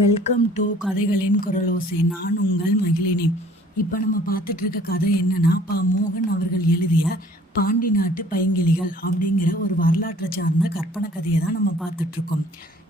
Welcome to கதைகளின் குரலோசை. நான் உங்கள் மகிழினி. இப்போ நம்ம பார்த்துட்ருக்க கதை என்னென்னா பா மோகன் அவர்கள் எழுதிய பாண்டி நாட்டு பைங்கிளிகள் அப்படிங்கிற ஒரு வரலாற்றை சார்ந்த கற்பனை கதையை தான் நம்ம பார்த்துட்ருக்கோம்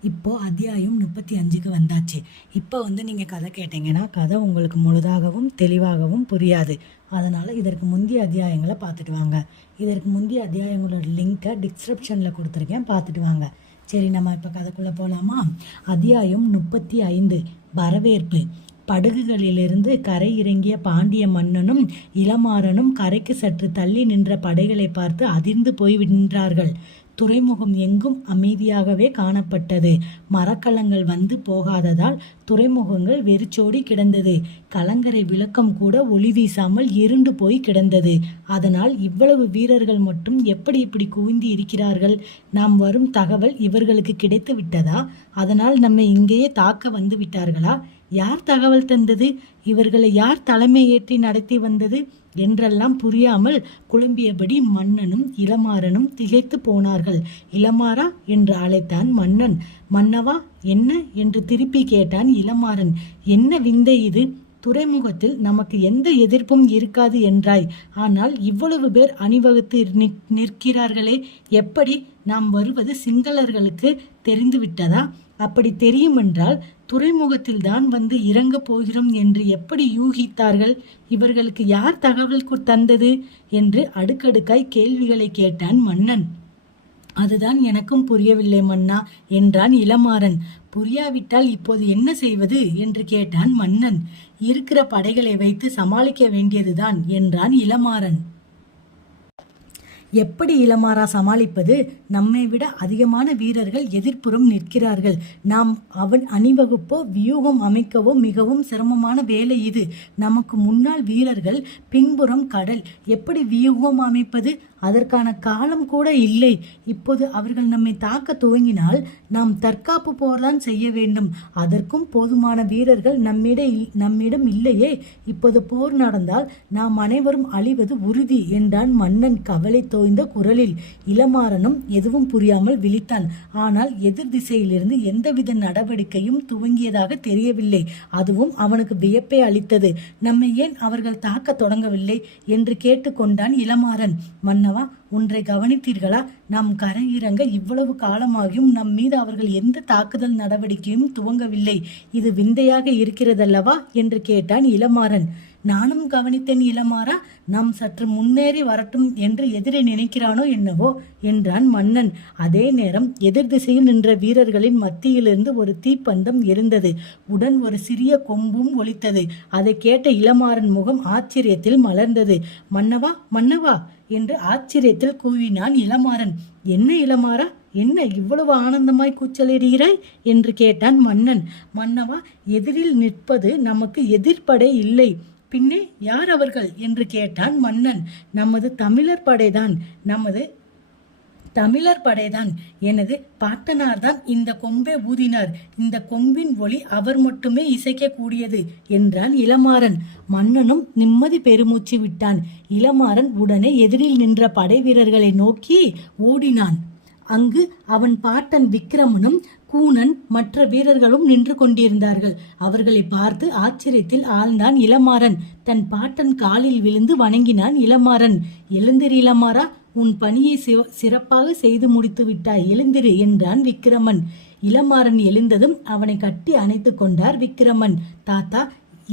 இப்போது அத்தியாயம் முப்பத்தி அஞ்சுக்கு வந்தாச்சு. இப்போ வந்து நீங்கள் கதை கேட்டிங்கன்னா கதை உங்களுக்கு முழுதாகவும் தெளிவாகவும் புரியாது. அதனால் இதற்கு முந்தைய அத்தியாயங்களை பார்த்துட்டு வாங்க. இதற்கு முந்தைய அத்தியாயங்களோட லிங்க்கை டிஸ்கிரிப்ஷனில் கொடுத்துருக்கேன் பார்த்துட்டு வாங்க. சரி நம்ம இப்போ கதைக்குள்ளே போகலாமா அத்தியாயம் முப்பத்தி ஐந்து வரவேற்பு. படகுகளிலிருந்து கரை இறங்கிய பாண்டிய மன்னனும் இளமாறனும் கரைக்கு சற்று தள்ளி நின்ற படைகளை பார்த்து அதிர்ந்து போய் நின்றார்கள். துறைமுகம் எங்கும் அமைதியாகவே காணப்பட்டது. மரக்கலங்கள் வந்து போகாததால் துறைமுகங்கள் வெறிச்சோடி கிடந்தது. கலங்கரை விளக்கம் கூட ஒளி வீசாமல் இருண்டு போய் கிடந்தது. அதனால் இவ்வளவு வீரர்கள் மட்டும் எப்படி இப்படி குவிந்து இருக்கிறார்கள்? நாம் வரும் தகவல் இவர்களுக்கு கிடைத்து விட்டதா? அதனால் நம்மை இங்கேயே தாக்க வந்து விட்டார்களா? யார் தகவல் தந்தது? இவர்களை யார் தலைமை ஏற்றி நடத்தி வந்தது? என்றெல்லாம் புரியாமல் குழம்பியபடி மன்னனும் இளமாறனும் திகைத்து போனார்கள். இளமாறா என்று அழைத்தான் மன்னன். மன்னவா என்ன? என்று திருப்பி கேட்டான் இளமாறன். என்ன விந்தை இது? துறைமுகத்தில் நமக்கு எந்த எதிர்ப்பும் இருக்காது என்றாய். ஆனால் இவ்வளவு பேர் அணிவகுத்து நிற்- நிற்கிறார்களே எப்படி நாம் வருவது சிங்களர்களுக்கு தெரிந்துவிட்டதா? அப்படி தெரியுமென்றால் துறைமுகத்தில் தான் வந்து இறங்கப் போகிறோம் என்று எப்படி யூகித்தார்கள்? இவர்களுக்கு யார் தகவல் தந்தது? என்று அடுக்கடுக்காய் கேள்விகளை கேட்டான் மன்னன். அதுதான் எனக்கும் புரியவில்லை மன்னா என்றான் இளமாறன். புரியாவிட்டால் இப்போது என்ன செய்வது என்று கேட்டான் மன்னன். இருக்கிற படைகளை வைத்து சமாளிக்க வேண்டியதுதான் என்றான் இளமாறன். எப்படி இளமாறா சமாளிப்பது? நம்மை விட அதிகமான வீரர்கள் எதிர்ப்புறம் நிற்கிறார்கள். நாம் அவன் அணிவகுப்போ வியூகம் அமைக்கவோ மிகவும் சிரமமான வேலை இது. நமக்கு முன்னால் வீரர்கள் பின்புறம் கடல். எப்படி வியூகம் அமைப்பது? அதற்கான காலம் கூட இல்லை. இப்போது அவர்கள் நம்மை தாக்க துவங்கினால் நாம் தற்காப்பு போர்தான் செய்ய வேண்டும். அதற்கும் போதுமான வீரர்கள் நம்மிட நம்மிடம் இல்லையே. இப்போது போர் நடந்தால் நாம் அனைவரும் அழிவது உறுதி என்றான் மன்னன் கவலை தோய்ந்த குரலில். இளமாறனும் எதுவும் புரியாமல் விழித்தான். ஆனால் எதிர் திசையிலிருந்து எந்தவித நடவடிக்கையும் துவங்கியதாக தெரியவில்லை. அதுவும் அவனுக்கு வியப்பை அளித்தது. நம்மை ஏன் அவர்கள் தாக்க தொடங்கவில்லை? என்று கேட்டுக்கொண்டான் இளமாறன். மன்னவா ஒன்றை கவனித்தீர்களா? நாம் கரையிறங்க இவ்வளவு காலமாகியும் நம் மீது அவர்கள் எந்த தாக்குதல் நடவடிக்கையும் துவங்கவில்லை. இது விந்தையாக இருக்கிறதல்லவா? என்று கேட்டான் இளமாறன். நானும் கவனித்தேன் இளமாறா நாம் சற்று முன்னேறி வரட்டும் என்று எதிரே நினைக்கிறானோ என்னவோ? என்றான் மன்னன். அதே நேரம் எதிர் திசையில் நின்ற வீரர்களின் மத்தியிலிருந்து ஒரு தீப்பந்தம் எரிந்தது. உடன் ஒரு சிறிய கொம்பும் ஒலித்தது. அதை கேட்ட இளமாறன் முகம் ஆச்சரியத்தில் மலர்ந்தது. மன்னவா மன்னவா? என்று ஆச்சரியத்தில் கூவினான் இளமாறன். என்ன இளமாறா? என்ன இவ்வளவு ஆனந்தமாய் கூச்சலிடுகிறாய்? என்று கேட்டான் மன்னன். மன்னவா எதிரில் நிற்பது நமக்கு எதிர்ப்படை இல்லை. பின்னே யார் அவர்கள்? என்று கேட்டான் மன்னன். நமது தமிழர் படைதான். நமது தமிழர் படைதான். எனது பாட்டனார்தான் இந்த கொம்பை ஊதினார். இந்த கொம்பின் ஒளி அவர் மட்டுமே இசைக்கக்கூடியது என்றான் இளமாறன். மன்னனும் நிம்மதி பெருமூச்சு விட்டான். இளமாறன் உடனே எதிரில் நின்ற படை வீரர்களை நோக்கி ஓடினான். அங்கு அவன் பாட்டன் விக்கிரமனும் கூனன் மற்ற வீரர்களும் நின்று கொண்டிருந்தார்கள். அவர்களை பார்த்து ஆச்சரியத்தில் ஆழ்ந்தான் இளமாறன். தன் பாட்டன் காலில் விழுந்து வணங்கினான் இளமாறன். எழுந்திரு இளமாறா உன் பணியை சிறப்பாக செய்து முடித்து விட்டாய் எழுந்திரு என்றான் விக்கிரமன். இளமாறன் எழுந்ததும் அவனை கட்டி அணைத்து கொண்டார் விக்கிரமன். தாத்தா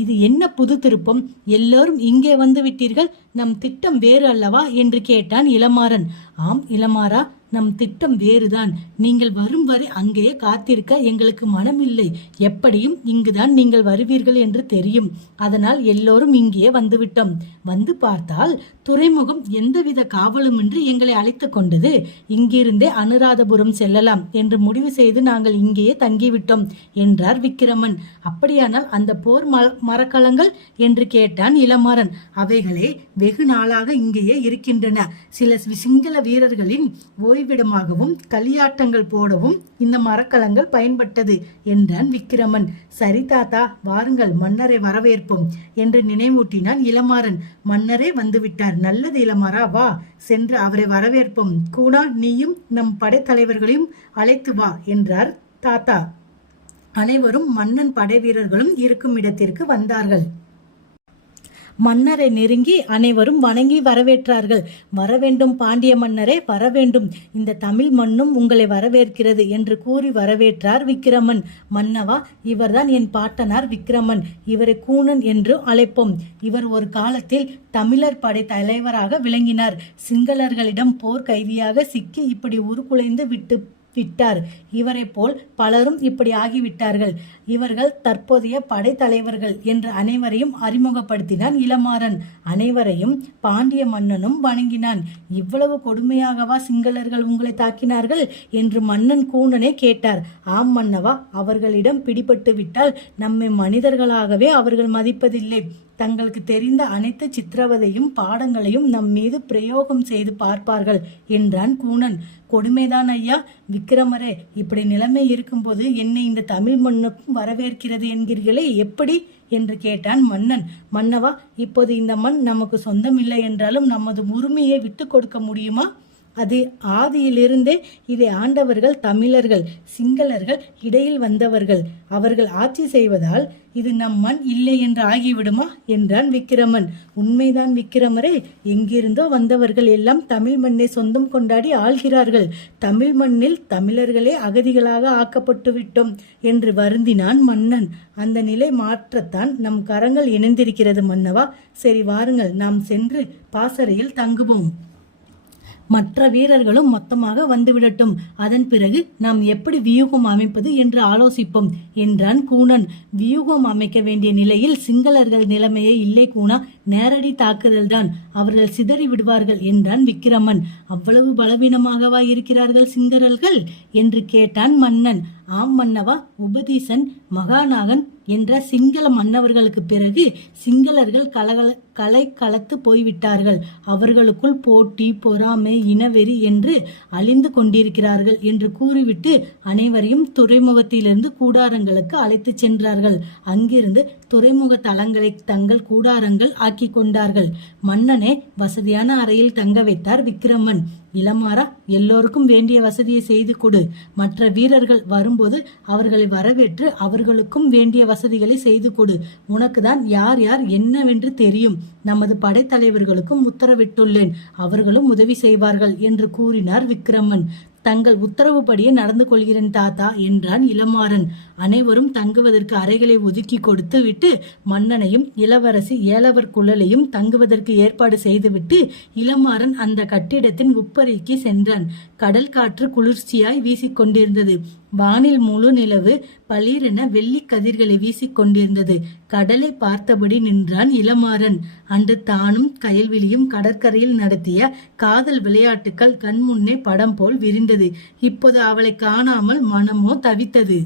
இது என்ன புது திருப்பம்? எல்லோரும் இங்கே வந்து விட்டீர்கள். நம் திட்டம் வேறு அல்லவா என்று கேட்டான் இளமாறன். ஆம் இளமாறா நம் திட்டம் வேறுதான். நீங்கள் வரும் வரை அங்கேயே காத்திருக்க எங்களுக்கு மனமில்லை. எப்படியும் இங்குதான் நீங்கள் வருவீர்கள் என்று தெரியும். அதனால் எல்லோரும் இங்கே வந்துவிட்டோம். வந்து பார்த்தால் துறைமுகம் எந்தவித காவலுமின்றி எங்களை அழைத்துக் கொண்டது. இங்கிருந்தே அனுராதபுரம் செல்லலாம் என்று முடிவு செய்து நாங்கள் இங்கேயே தங்கிவிட்டோம் என்றார் விக்கிரமன். அப்படியானால் அந்த போர் மரக்கலங்கள்? என்று கேட்டான் இளமாறன். அவைகளே வெகு நாளாக இங்கேயே இருக்கின்றன. சில சிங்கள வீரர்களின் ஓய்விடமாகவும் களியாட்டங்கள் போடவும் இந்த மரக்கலங்கள் பயன்பட்டது என்றான் விக்கிரமன். சரி தாத்தா வாருங்கள் மன்னரை வரவேற்போம் என்று நினைவூட்டினான் இளமாறன். மன்னரே வந்துவிட்டார். நல்லது இளமாறா வா சென்று அவரை வரவேற்போம். கூடா நீயும் நம் படைத்தலைவர்களையும் அழைத்து வா என்றார் தாத்தா. அனைவரும் மன்னன் படை வீரர்களும் இருக்கும் இடத்திற்கு வந்தார்கள். மன்னரை நெருங்கி அனைவரும் வணங்கி வரவேற்றார்கள். வரவேண்டும் பாண்டிய மன்னரே வரவேண்டும். இந்த தமிழ் மண்ணும் உங்களை வரவேற்கிறது என்று கூறி வரவேற்றார் விக்கிரமன். மன்னவா இவர்தான் என் பாட்டனார் விக்கிரமன். இவரை கூனன் என்று அழைப்போம். இவர் ஒரு காலத்தில் தமிழர் படை தலைவராக விளங்கினார். சிங்களர்களிடம் போர் கைதியாக சிக்கி இப்படி உருக்குலைந்து விட்டு விட்டார் இவரை போல் பலரும் இப்படி ஆகிவிட்டார்கள். இவர்கள் தற்போதைய படைத்தலைவர்கள் என்று அனைவரையும் அறிமுகப்படுத்தினான் இளமாறன். அனைவரையும் பாண்டிய மன்னனும் வணங்கினான். இவ்வளவு கொடுமையாகவா சிங்களர்கள் உங்களை தாக்கினார்கள் என்று மன்னன் கூணனே கேட்டார். ஆம் மன்னவா அவர்களிடம் பிடிபட்டு விட்டால் நம்மை மனிதர்களாகவே அவர்கள் மதிப்பதில்லை. தங்களுக்கு தெரிந்த அனைத்து சித்திரவதையும் பாடங்களையும் நம் மீது பிரயோகம் செய்து பார்ப்பார்கள் என்றான் கூணன் கொடுமைதான் ஐயா. விக்ரமரே இப்படி நிலைமை இருக்கும்போது என்னை இந்த தமிழ் மண்ணுக்கும் வரவேற்கிறது என்கிறீர்களே எப்படி? என்று கேட்டான் மன்னன். மன்னவா இப்போது இந்த மண் நமக்கு சொந்தமில்லை என்றாலும் நமது உரிமையை விட்டு கொடுக்க முடியுமா? அது ஆதியிலிருந்தே இதை ஆண்டவர்கள் தமிழர்கள் சிங்களர்கள் இடையில் வந்தவர்கள். அவர்கள் ஆட்சி செய்வதால் இது நம் மண் இல்லை என்று ஆகிவிடுமா? என்றான் விக்கிரமன். உண்மைதான் விக்கிரமரே எங்கிருந்தோ வந்தவர்கள் எல்லாம் தமிழ் மண்ணை சொந்தம் கொண்டாடி ஆள்கிறார்கள். தமிழ் மண்ணில் தமிழர்களே அகதிகளாக ஆக்கப்பட்டு விட்டோம் என்று வருந்தினான் மன்னன். அந்த நிலை மாற்றத்தான் நம் கரங்கள் இணைந்திருக்கிறது மன்னவா? சரி வாருங்கள் நாம் சென்று பாசறையில் தங்குவோம். மற்ற வீரர்களும் மொத்தமாக வந்துவிடட்டும். அதன் பிறகு நாம் எப்படி வியூகம் அமைப்பது என்று ஆலோசிப்போம் என்றான் கூணன் வியூகம் அமைக்க வேண்டிய நிலையில் சிங்களர்கள் நிலைமையே இல்லை கூணா நேரடி தாக்குதல்தான் அவர்கள் சிதறி விடுவார்கள் என்றான் விக்கிரமன். அவ்வளவு பலவீனமாகவா இருக்கிறார்கள் சிங்களர்கள்? என்று கேட்டான் மன்னன். ஆம் மன்னவா உபதீசன் மகாநாகன் என்ற சிங்கள மன்னவர்களுக்கு பிறகு சிங்களர்கள் கலகல கலை கலத்து போய்விட்டார்கள். அவர்களுக்குள் போட்டி பொறாமை இனவெறி என்று அழிந்து கொண்டிருக்கிறார்கள் என்று கூறிவிட்டு அனைவரையும் துறைமுகத்திலிருந்து கூடாரங்களுக்கு அழைத்துச் சென்றார்கள். அங்கிருந்து துறைமுக தளங்களை தங்கள் கூடாரங்கள் ஆக்கி கொண்டார்கள். மன்னனை வசதியான அறையில் தங்க வைத்தார் விக்கிரமன். இளமாறா எல்லோருக்கும் வேண்டிய வசதியை செய்து கொடு. மற்ற வீரர்கள் வரும்போது அவர்களை வரவேற்று அவர்களுக்கும் வேண்டிய வசதிகளை செய்து கொடு. உனக்கு தான் யார் யார் என்னவென்று தெரியும். நமது படைத்தலைவர்களுக்கும் உத்தரவிட்டுள்ளேன். அவர்களும் உதவி செய்வார்கள் என்று கூறினார் விக்கிரமன் தங்கள் உத்தரவுப்படியே நடந்து கொள்கிறேன் தாத்தா என்றான் இளமாறன். அனைவரும் தங்குவதற்கு அறைகளை ஒதுக்கி கொடுத்து விட்டு மன்னனையும் இளவரசி ஏலவர் குழலையும் தங்குவதற்கு ஏற்பாடு செய்துவிட்டு இளமாறன் அந்த கட்டிடத்தின் உப்பறைக்கு சென்றான். கடல் காற்று குளிர்ச்சியாய் வீசிக்கொண்டிருந்தது. வானில் முழு நிலவு பளிரென வெள்ளி கதிர்களை வீசிக் கொண்டிருந்தது. கடலை பார்த்தபடி நின்றான் இளமாறன். அன்று தானும் கயல்விழியும் கடற்கரையில் நடத்திய காதல் விளையாட்டுக்கள் கண்முன்னே படம் போல் விரிந்தது. இப்போது அவளை காணாமல் மனமோ தவித்தது.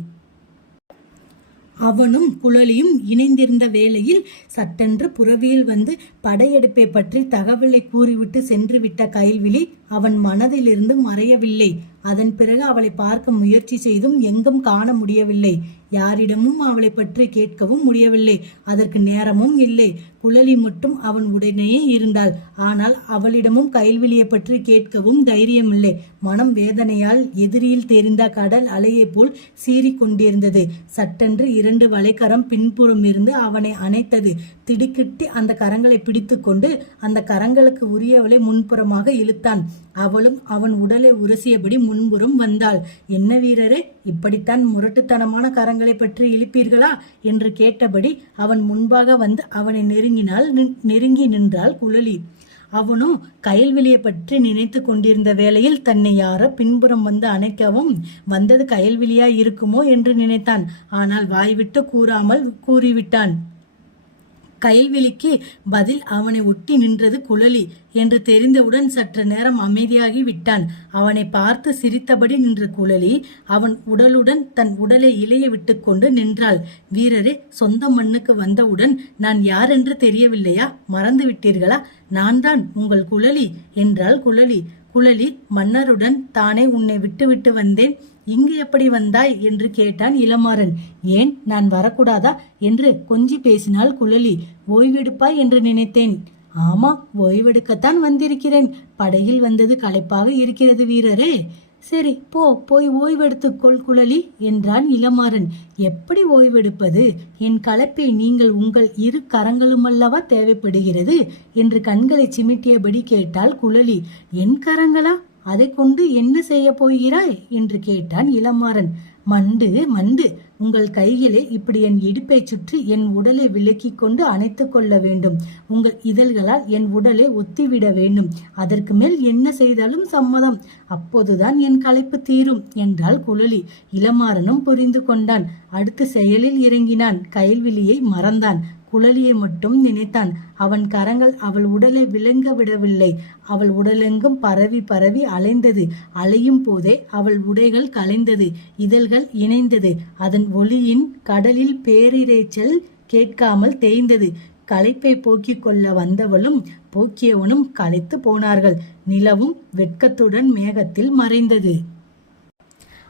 அவனும் குழலியும் இணைந்திருந்த வேளையில் சட்டென்று புறவியில் வந்து படையெடுப்பை பற்றி தகவலை கூறிவிட்டு சென்றுவிட்ட கைல்விழி கயல்விழி அவன் மனதிலிருந்து மறையவில்லை. அதன் பிறகு அவளை பார்க்க முயற்சி செய்தும் எங்கும் காண முடியவில்லை. யாரிடமும் அவளை பற்றி கேட்கவும் முடியவில்லை. அதற்கு நேரமும் இல்லை. குழலி மட்டும் அவன் உடனேயே இருந்தாள். ஆனால் அவளிடமும் கைல்விழியை பற்றி கேட்கவும் தைரியமில்லை. மனம் வேதனையால் எதிரியில் தெரிந்த கடல் அலையைப் போல் சீறிக்கொண்டிருந்தது. சட்டென்று இரண்டு வலைக்கரம் பின்புறம் இருந்து அவனை அணைத்தது. திடுக்கிட்டு அந்த கரங்களை பிடித்துக்கொண்டு அந்த கரங்களுக்கு உரியவளை முன்புறமாக இழுத்தான். அவளும் அவன் உடலை உரசியபடி முன்புறம் வந்தாள். என்ன வீரரே இப்படித்தான் முரட்டுத்தனமான கரங்களை பற்றி இழுப்பீர்களா? என்று கேட்டபடி அவன் முன்பாக வந்து அவனை நெருங்கினால் நின்- நெருங்கி நின்றாள் குழலி. அவனோ கயல்விழியை பற்றி நினைத்து கொண்டிருந்த வேளையில் தன்னை யாரோ பின்புறம் வந்து அணைக்கவும் வந்தது கயல்விழியா இருக்குமோ? என்று நினைத்தான். ஆனால் வாய்விட்டு கூறாமல் கூறிவிட்டான். கைவிழிக்கு பதில் அவனை ஒட்டி நின்றது குழலி என்று தெரிந்தவுடன் சற்று நேரம் அமைதியாகி விட்டான் அவனை பார்த்து சிரித்தபடி நின்ற குழலி அவன் உடலுடன் தன் உடலை இளைய விட்டுக்கொண்டு நின்றாள். வீரரே சொந்த மண்ணுக்கு வந்தவுடன் நான் யார் என்று தெரியவில்லையா? மறந்து விட்டீர்களா நான் தான் உங்கள் குழலி என்றாள் குழலி. குழலி மன்னருடன் தானே உன்னை விட்டுவிட்டு வந்தேன். இங்கு எப்படி வந்தாய் என்று கேட்டான் இளமாறன். ஏன் நான் வரக்கூடாதா என்று கொஞ்சி பேசினாள் குழலி. ஓய்வெடுப்பாய் என்று நினைத்தேன். ஆமா ஓய்வெடுக்கத்தான் வந்திருக்கிறேன். படையில் வந்தது களைப்பாக இருக்கிறது வீரரே. சரி போ போய் ஓய்வெடுத்துக்கொள் குழலி என்றான் இளமாறன். எப்படி ஓய்வெடுப்பது? என் கலப்பை நீங்கள் உங்கள் இரு கரங்களுமல்லவா தேவைப்படுகிறது? என்று கண்களை சிமிட்டியபடி கேட்டாள் குழலி. என் கரங்களா? அதை கொண்டு என்ன செய்ய போகிறாய்? என்று கேட்டான் இளமாறன். மண்டு மண்டு உங்கள் கையிலே இப்படி என் இடுப்பை சுற்றி என் உடலை விலக்கிக் கொண்டு அணைத்துக் கொள்ள வேண்டும். உங்கள் இதழ்களால் என் உடலை ஒத்திவிட வேண்டும். அதற்கு மேல் என்ன செய்தாலும் சம்மதம். அப்போதுதான் என் களைப்பு தீரும் என்றாள் குழலி. இளமாறனும் புரிந்து கொண்டான். அடுத்து செயலில் இறங்கினான். கைல்விழியை மறந்தான். குழலியை மட்டும் நினைத்தான். அவன் கரங்கள் அவள் உடலை விளங்க விடவில்லை. அவள் உடலெங்கும் பரவி பரவி அலைந்தது. அலையும் போதே அவள் உடைகள் கலைந்தது. இதழ்கள் இணைந்தது. அதன் ஒளியின் கடலில் பேரிரைச்சல் கேட்காமல் தேய்ந்தது. களைப்பை போக்கிக் கொள்ள வந்தவளும் போக்கியவனும் களைத்து போனார்கள். நிலவும் வெட்கத்துடன் மேகத்தில் மறைந்தது.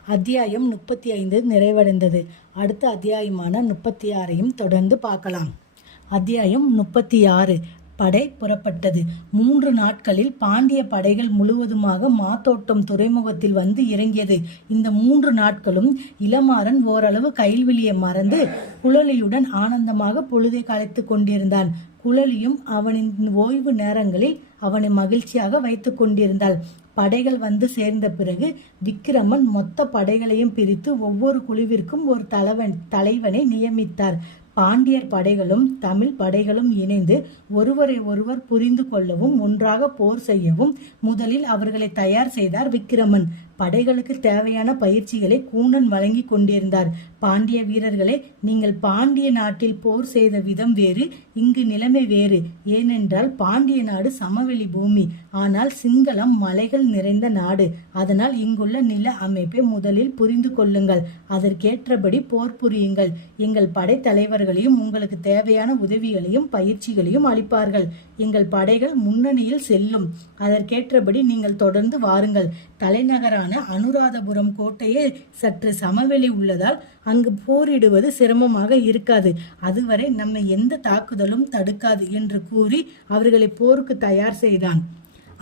அத்தியாயம் முப்பத்தி ஐந்து நிறைவடைந்தது. அடுத்த அத்தியாயமான முப்பத்தி ஆறையும் தொடர்ந்து பார்க்கலாம். அத்தியாயம் முப்பத்தி ஆறு படை புறப்பட்டது. மூன்று நாட்களில் பாண்டிய படைகள் முழுவதுமாக மாத்தோட்டம் துறைமுகத்தில் வந்து இறங்கியது. இந்த மூன்று நாட்களும் இளமாறன் ஓரளவு கைல்விழியை மறந்து குழலியுடன் ஆனந்தமாக பொழுதை கலைத்து கொண்டிருந்தான். குழலியும் அவனின் ஓய்வு நேரங்களில் அவனை மகிழ்ச்சியாக வைத்து கொண்டிருந்தாள். படைகள் வந்து சேர்ந்த பிறகு விக்கிரமன் மொத்த படைகளையும் பிரித்து ஒவ்வொரு குழுவிற்கும் ஒரு தலைவன் தலைவனை நியமித்தார். பாண்டியர் படைகளும் தமிழ் படைகளும் இணைந்து ஒருவரை ஒருவர் புரிந்து கொள்ளவும் ஒன்றாக போர் செய்யவும் முதலில் அவர்களை தயார் செய்தார் விக்கிரமன். படைகளுக்கு தேவையான பயிற்சிகளை கூணன் வழங்கி கொண்டிருந்தார். பாண்டிய வீரர்களே நீங்கள் பாண்டிய நாட்டில் போர் செய்த விதம் வேறு இங்கு நிலைமை வேறு. ஏனென்றால் பாண்டிய நாடு சமவெளி பூமி ஆனால் சிங்களம் மலைகள் நிறைந்த நாடு. அதனால் இங்குள்ள நில அமைப்பை முதலில் புரிந்து கொள்ளுங்கள். அதற்கேற்றபடி போர் புரியுங்கள். எங்கள் படைத்தலைவர்களையும் உங்களுக்கு தேவையான உதவிகளையும் பயிற்சிகளையும் அளிப்பார்கள். எங்கள் படைகள் முன்னணியில் செல்லும். அதற்கேற்றபடி நீங்கள் தொடர்ந்து வாருங்கள். தலைநகரான அனுராதபுரம் கோட்டையே சற்று சமவெளி உள்ளதால் அங்கு போரிடுவது சிரமமாக இருக்காது. அதுவரை நம்மை எந்த தாக்குதலும் தடுக்காது என்று கூறி அவர்களை போருக்கு தயார் செய்தான்.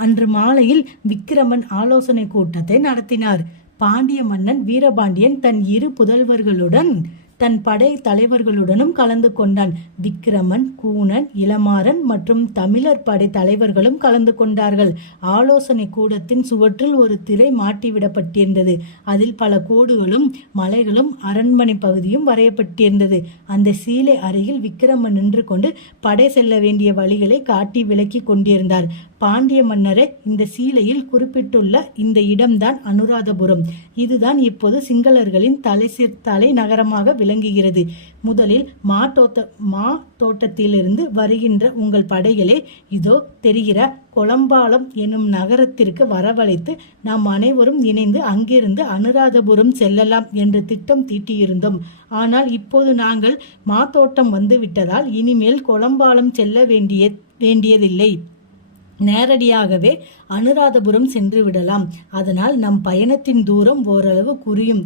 அன்று மாலையில் விக்கிரமன் ஆலோசனை கூட்டத்தை நடத்தினார். பாண்டிய மன்னன் வீரபாண்டியன் தன் இரு புதல்வர்களுடன் தன் படை தலைவர்களுடனும் கலந்து கொண்டான். விக்கிரமன் கூனன் இளமாறன் மற்றும் தமிழர் படை தலைவர்களும் கலந்து கொண்டார்கள். ஆலோசனை கூடத்தின் சுவற்றில் ஒரு திரை மாட்டிவிடப்பட்டிருந்தது. அதில் பல கோடுகளும் மலைகளும் அரண்மனை பகுதியும் வரையப்பட்டிருந்தது. அந்த சீலை அருகில் விக்கிரமன் நின்று கொண்டு படை செல்ல வேண்டிய வழிகளை காட்டி விளக்கி கொண்டிருந்தார். பாண்டிய மன்னரே இந்த சீலையில் குறிப்பிட்டுள்ள இந்த இடம்தான் அனுராதபுரம். இதுதான் இப்போது சிங்களர்களின் தலை தலை நகரமாக விளங்குகிறது. முதலில் மா தோட்ட மா தோட்டத்திலிருந்து வருகின்ற உங்கள் படைகளே இதோ தெரிகிற கொளம்பாலம் எனும் நகரத்திற்கு வரவழைத்து நாம் அனைவரும் இணைந்து அங்கிருந்து அனுராதபுரம் செல்லலாம் என்று திட்டம் தீட்டியிருந்தோம். ஆனால் இப்போது நாங்கள் மாத்தோட்டம் வந்துவிட்டதால் இனிமேல் கொளம்பாலம் செல்ல வேண்டிய வேண்டியதில்லை. நேரடியாகவே அனுராதபுரம் சென்று விடலாம். அதனால் நம் பயணத்தின் தூரம் ஓரளவு குறையும்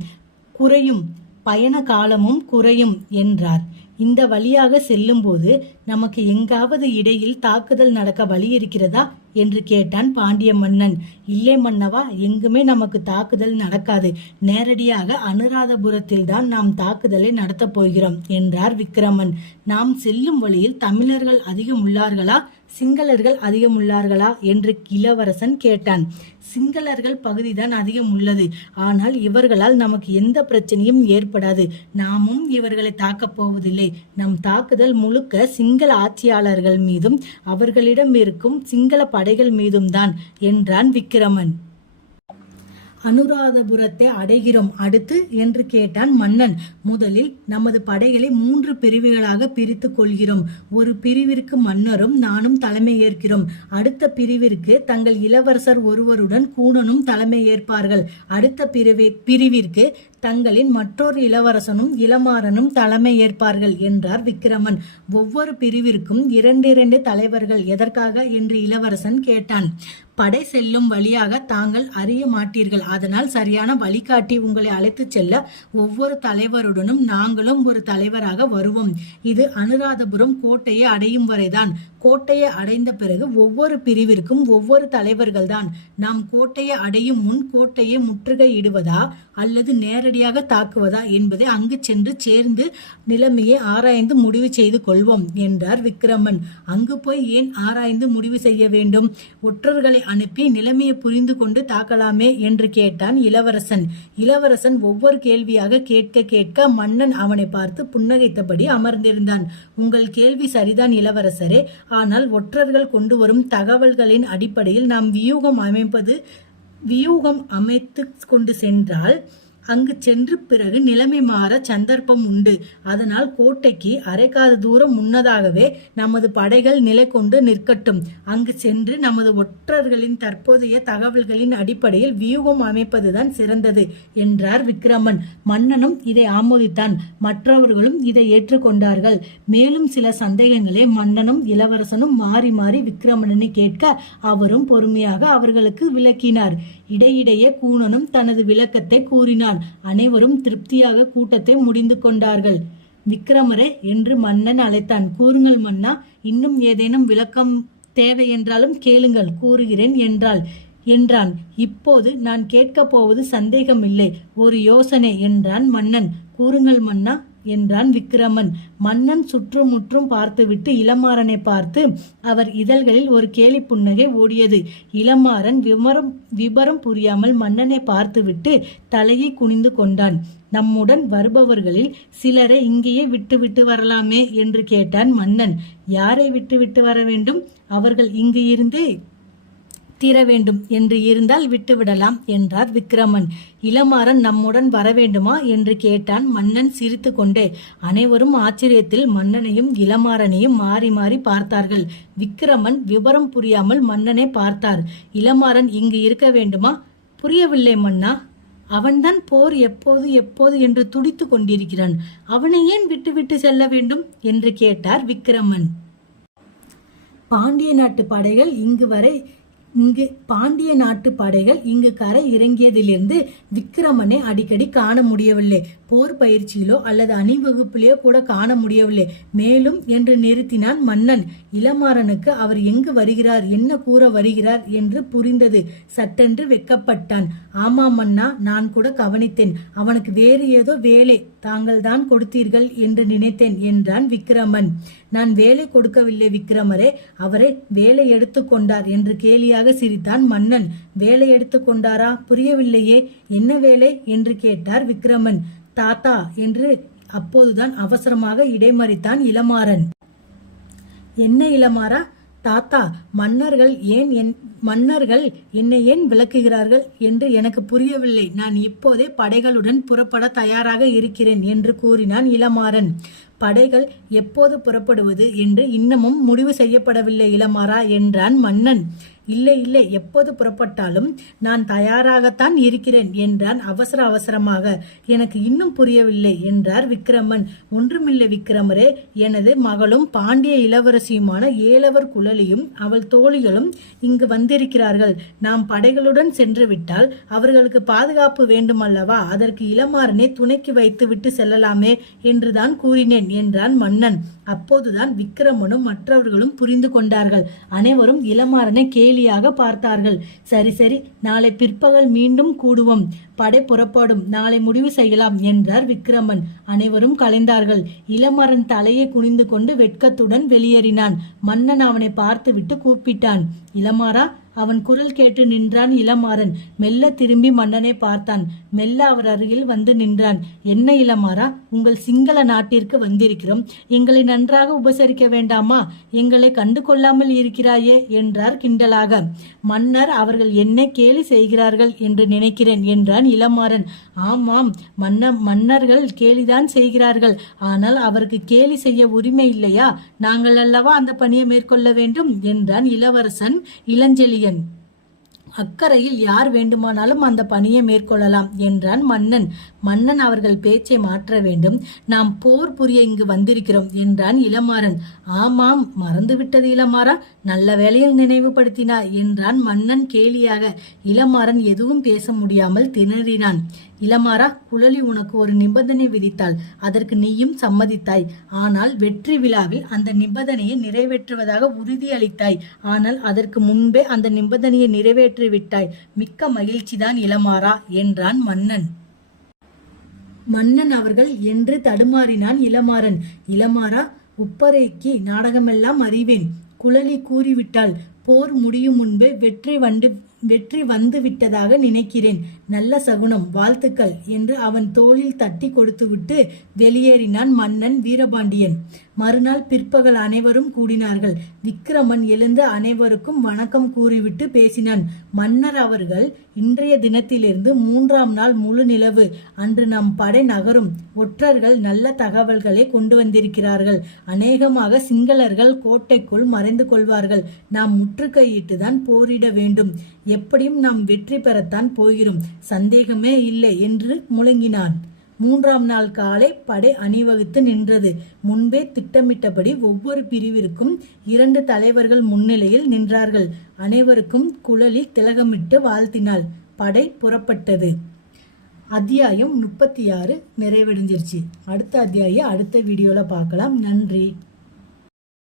குறையும் பயண காலமும் குறையும் என்றார். இந்த வழியாக செல்லும்போது நமக்கு எங்காவது இடையில் தாக்குதல் நடக்க வழி இருக்கிறதா? என்று கேட்டான் பாண்டிய மன்னன். இல்லை மன்னவா எங்குமே நமக்கு தாக்குதல் நடக்காது. நேரடியாக அனுராதபுரத்தில் தான் நாம் தாக்குதலை நடத்தப் போகிறோம் என்றார் விக்கிரமன். நாம் செல்லும் வழியில் தமிழர்கள் அதிகம் உள்ளார்களா? சிங்களர்கள் அதிகம் உள்ளார்களா? என்று இளவரசன் கேட்டான். சிங்களர்கள் பகுதிதான் அதிகம் உள்ளது. ஆனால் இவர்களால் நமக்கு எந்த பிரச்சனையும் ஏற்படாது. நாமும் இவர்களை தாக்கப் போவதில்லை. நம் தாக்குதல் முழுக்க சிங்கள ஆட்சியாளர்கள் மீதும் அவர்களிடம் இருக்கும் சிங்கள படைகள் மீதும் தான் என்றான் விக்கிரமன். அனுராதபுரத்தை அடைகிறோம் அடுத்து என்று கேட்டான் மன்னன். முதலில் நமது படைகளை மூன்று பிரிவுகளாக பிரித்து கொள்கிறோம். ஒரு பிரிவிற்கு மன்னரும் நானும் தலைமை ஏற்கிறோம் அடுத்த பிரிவிற்கு தங்கள் இளவரசர் ஒருவருடன் கூணனும் தலைமை ஏற்பார்கள் அடுத்த பிரிவி பிரிவிற்கு தங்களின் மற்றொரு இளவரசனும் இளமாறனும் தலைமை ஏற்பார்கள் என்றார் விக்கிரமன். ஒவ்வொரு பிரிவிற்கும் இரண்டிரண்டு தலைவர்கள். எதற்காக? என்று இளவரசன் கேட்டான். படை செல்லும் வழியாக தாங்கள் அறிய மாட்டீர்கள். அதனால் சரியான வழிகாட்டி உங்களை அழைத்துச் செல்ல ஒவ்வொரு தலைவருடனும் நாங்களும் ஒரு தலைவராக வருவோம். இது அனுராதபுரம் கோட்டையை அடையும் வரைதான். கோட்டையை அடைந்த பிறகு ஒவ்வொரு பிரிவிற்கும் ஒவ்வொரு தலைவர்கள்தான். நாம் கோட்டையை அடையும் முன் கோட்டையை முற்றுகையிடுவதா அல்லது நேரடியாக தாக்குவதா என்பதை அங்கு சென்று சேர்ந்து நிலைமையை ஆராய்ந்து முடிவு செய்து கொள்வோம் என்றார் விக்கிரமன் அங்கு போய் ஏன் ஆராய்ந்து முடிவு செய்ய வேண்டும்? ஒற்றர்களை அனுப்பி நிலைமையை புரிந்து கொண்டு தாக்கலாமே என்று கேட்டான் இளவரசன். இளவரசன் ஒவ்வொரு கேள்வியாக கேட்க கேட்க மன்னன் அவனை பார்த்து புன்னகைத்தபடி அமர்ந்திருந்தான். உங்கள் கேள்வி சரிதான் இளவரசரே. ஆனால் ஒற்றர்கள் கொண்டு வரும் தகவல்களின் அடிப்படையில் நாம் வியூகம் அமைப்பது வியூகம் அமைத்து கொண்டு சென்றால் அங்கு சென்று பிறகு நிலைமை மாற சந்தர்ப்பம் உண்டு. அதனால் கோட்டைக்கு அரைக்காத தூரம் முன்னதாகவே நமது படைகள் நிலை கொண்டு நிற்கட்டும். அங்கு சென்று நமது ஒற்றர்களின் தற்போதைய தகவல்களின் அடிப்படையில் வியூகம் அமைப்பதுதான் சிறந்தது என்றார் விக்ரமன். மன்னனும் இதை ஆமோதித்தான். மற்றவர்களும் இதை ஏற்றுக்கொண்டார்கள். மேலும் சில சந்தேகங்களை மன்னனும் இளவரசனும் மாறி மாறி விக்ரமணனை கேட்க அவரும் பொறுமையாக அவர்களுக்கு விளக்கினார். இடையிடையே கூணனும் தனது விளக்கத்தை கூறினான். அனைவரும் திருப்தியாக கூட்டத்தை முடிந்து கொண்டார்கள். விக்ரமரே என்று மன்னன் அழைத்தான். கூறுங்கள் மன்னா இன்னும் ஏதேனும் விளக்கம் தேவை என்றாலும் கேளுங்கள் கூறுகிறேன் என்றாள். என்றான். இப்போது நான் கேட்கப் போவது சந்தேகமில்லை ஒரு யோசனை என்றான் மன்னன். கூறுங்கள் மன்னா என்றான் விக்கிரமன் மன்னன் சுற்றுமுற்றும் பார்த்துவிட்டு இளமாறனை பார்த்து அவர் இதழ்களில் ஒரு கேலி புன்னகை ஓடியது. இளமாறன் விவரம் விபரம் புரியாமல் மன்னனை பார்த்துவிட்டு தலையை குனிந்து கொண்டான். நம்முடன் வருபவர்களில் சிலரை இங்கேயே விட்டுவிட்டு வரலாமே என்று கேட்டான் மன்னன். யாரை விட்டுவிட்டு வர வேண்டும்? அவர்கள் இங்கு இருந்து தீர வேண்டும் என்று இருந்தால் விட்டுவிடலாம் என்றார் விக்ரமன். இளமாறன் நம்முடன் வர வேண்டுமா என்று கேட்டான் மன்னன் சிரித்து கொண்டே அனைவரும் ஆச்சரியத்தில் மன்னனையும் இளமாறனையும் மாறி மாறி பார்த்தார்கள். விக்ரமன் விவரம் புரியாமல் மன்னனை பார்த்தார். இளமாறன் இங்கு இருக்க வேண்டுமா? புரியவில்லை மன்னா. அவன்தான் போர் எப்போது எப்போது என்று துடித்து கொண்டிருக்கிறான். அவனை ஏன் விட்டுவிட்டு செல்ல வேண்டும் என்று கேட்டார் விக்ரமன். பாண்டிய நாட்டு படைகள் இங்கு வரை இங்கு பாண்டிய நாட்டு படைகள் இங்கு கரை இறங்கியதிலிருந்து விக்கிரமனை அடிக்கடி காண முடியவில்லை. போர் பயிற்சியிலோ அல்லது அணிவகுப்பிலேயோ கூட காண முடியவில்லை. மேலும் என்று நிறுத்தினான் மன்னன் இளமாறனுக்கு அவர் எங்கு வருகிறார் என்ன கூற வருகிறார் என்று புரிந்தது. சட்டென்று வெக்கப்பட்டான். ஆமா மன்னா நான் கூட கவனித்தேன். அவனுக்கு வேறு ஏதோ வேலை தாங்கள் தான் கொடுத்தீர்கள் என்று நினைத்தேன் என்றான் விக்ரமன் நான் வேலை கொடுக்கவில்லை விக்ரமரே அவரை வேலை எடுத்துக்கொண்டார் என்று கேலியாக சிரித்தான் மன்னன். வேலை எடுத்துக்கொண்டாரா புரியவில்லையே. என்ன வேலை? என்று கேட்டார் விக்ரமன் தாத்தா என்று அப்போதுதான் அவசரமாக இடைமறித்தான் இளமாறன். என்ன இளமாறா? தாத்தா மன்னர்கள் ஏன் என் மன்னர்கள் என்னை ஏன் விளக்குகிறார்கள் என்று எனக்கு புரியவில்லை. நான் இப்போதே படைகளுடன் புறப்பட தயாராக இருக்கிறேன் என்று கூறினான் இளமாறன். படைகள் எப்போது புறப்படுவது என்று இன்னமும் முடிவு செய்யப்படவில்லை இளமாறா என்றான் மன்னன். இல்லை இல்லை எப்போது புறப்பட்டாலும் நான் தயாராகத்தான் இருக்கிறேன் என்றான் அவசர அவசரமாக. எனக்கு இன்னும் புரியவில்லை என்றார் விக்ரமன். ஒன்றுமில்லை விக்ரமரே எனது மகளும் பாண்டிய இளவரசியுமான ஏலவர் குழலியும் அவள் தோழிகளும் இங்கு வந்திருக்கிறார்கள். நாம் படைகளுடன் சென்று விட்டால் அவர்களுக்கு பாதுகாப்பு வேண்டுமல்லவா? அதற்கு இளமாறனை துணைக்கு வைத்து விட்டு செல்லலாமே என்றுதான் கூறினேன் என்றான் மன்னன். அப்போதுதான் விக்ரமனும் மற்றவர்களும் புரிந்து கொண்டார்கள். அனைவரும் இளமாறனை கேலியாக பார்த்தார்கள். சரி சரி நாளை பிற்பகல் மீண்டும் கூடுவோம். படை புறப்படும். நாளை முடிவு செய்யலாம் என்றார் விக்ரமன். அனைவரும் கலைந்தார்கள். இளமரன் தலையை குனிந்து கொண்டு வெட்கத்துடன் வெளியேறினான். மன்னன் அவனை பார்த்துவிட்டு கூப்பிட்டான். இளமாரா அவன் குரல் கேட்டு நின்றான் இளமாறன். மெல்ல திரும்பி மன்னனை பார்த்தான். மெல்ல அவர் அருகில் வந்து நின்றான். என்ன இளமாறா உங்கள் சிங்கள நாட்டிற்கு வந்திருக்கிறோம். எங்களை நன்றாக உபசரிக்க வேண்டாமா? எங்களை கண்டு கொள்ளாமல் இருக்கிறாயே என்றார் கிண்டலாக. மன்னர் அவர்கள் என்ன கேலி செய்கிறார்கள் என்று நினைக்கிறேன் என்றான் இளமாறன். ஆமாம் மன்ன மன்னர்கள் கேலிதான் செய்கிறார்கள். ஆனால் அவருக்கு கேலி செய்ய உரிமை இல்லையா? நாங்கள் அல்லவா அந்த பணியை மேற்கொள்ள வேண்டும்? என்றான் இளவரசன். இளஞ்செழியன் அக்கறையில் யார் வேண்டுமானாலும் அந்த பணியை மேற்கொள்ளலாம் என்றான் மன்னன். மன்னன் அவர்கள் பேச்சை மாற்ற வேண்டும். நாம் போர் புரிய இங்கு வந்திருக்கிறோம் என்றான் இளமாறன். ஆமாம் மறந்துவிட்டது இளமாறா. நல்ல வேளையில் நினைவுபடுத்தினார் என்றான் மன்னன் கேலியாக. இளமாறன் எதுவும் பேச முடியாமல் திணறினான். இளமாரா குழலி உனக்கு ஒரு நிபந்தனை விதித்தாள். அதற்கு நீயும் சம்மதித்தாய். ஆனால் வெற்றி விழாவில் அந்த நிபந்தனையை நிறைவேற்றுவதாக உறுதியளித்தாய். ஆனால் அதற்கு முன்பே அந்த நிபந்தனையை நிறைவேற்றி விட்டாய் மிக்க மகிழ்ச்சிதான் இளமாரா என்றான் மன்னன். மன்னன் அவர்கள் என்று தடுமாறினான் இளமாறன். இளமாறா உப்பரைக்கு நாடகமெல்லாம் அறிவேன். குழலி கூறிவிட்டாள் போர் முடியும் முன்பே வெற்றி வந்து வெற்றி வந்து விட்டதாக நினைக்கிறேன். நல்ல சகுனம் வாழ்த்துக்கள் என்று அவன் தோளில் தட்டி கொடுத்துவிட்டு வெளியேறினான் மன்னன் வீரபாண்டியன். மறுநாள் பிற்பகல் அனைவரும் கூடினார்கள். விக்கிரமன் எழுந்து அனைவருக்கும் வணக்கம் கூறிவிட்டு பேசினான். மன்னர் அவர்கள் இன்றைய தினத்திலிருந்து மூன்றாம் நாள் முழு நிலவு. அன்று நம் படை நகரும். ஒற்றர்கள் நல்ல தகவல்களை கொண்டு வந்திருக்கிறார்கள். அநேகமாக சிங்களர்கள் கோட்டைக்குள் மறைந்து கொள்வார்கள். நாம் முற்றுகையிட்டுதான் போரிட வேண்டும். எப்படியும் நாம் வெற்றி பெறத்தான் போகிறோம். சந்தேகமே இல்லை என்று முழங்கினான். மூன்றாம் நாள் காலை படை அணிவகுத்து நின்றது. முன்பே திட்டமிட்டபடி ஒவ்வொரு பிரிவிற்கும் இரண்டு தலைவர்கள் முன்னிலையில் நின்றார்கள். அனைவருக்கும் குழலி திலகமிட்டு வாழ்த்தினாள். படை புறப்பட்டது. அத்தியாயம் முப்பத்தி ஆறு நிறைவடைஞ்சிருச்சு. அடுத்த அத்தியாயம் அடுத்த வீடியோவில் பார்க்கலாம். நன்றி.